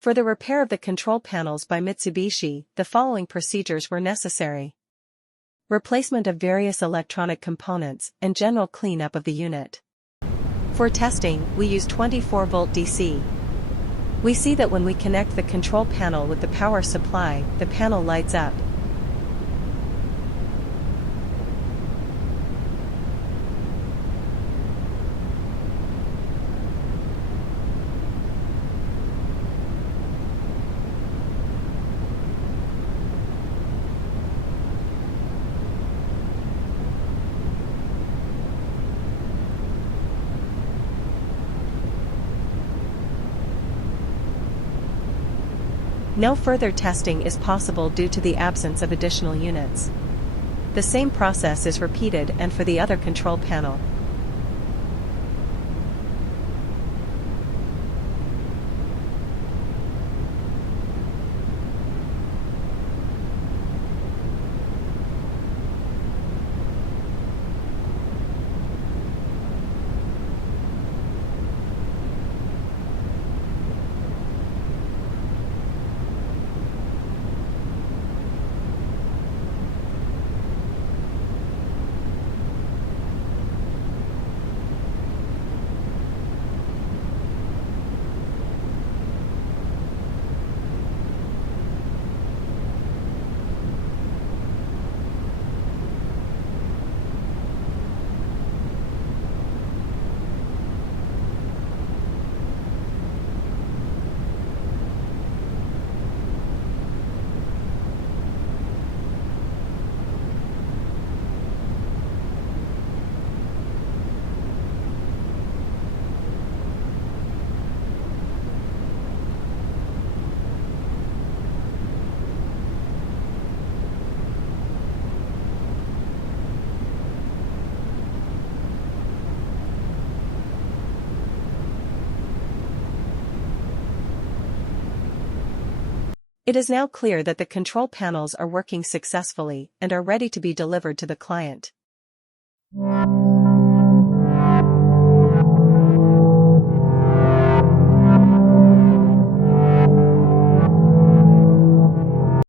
For the repair of the control panels by Mitsubishi, the following procedures were necessary. Replacement of various electronic components and general cleanup of the unit. For testing, we use 24-volt DC. We see that when we connect the control panel with the power supply, the panel lights up. No further testing is possible due to the absence of additional units. The same process is repeated and for the other control panel. It is now clear that the control panels are working successfully and are ready to be delivered to the client.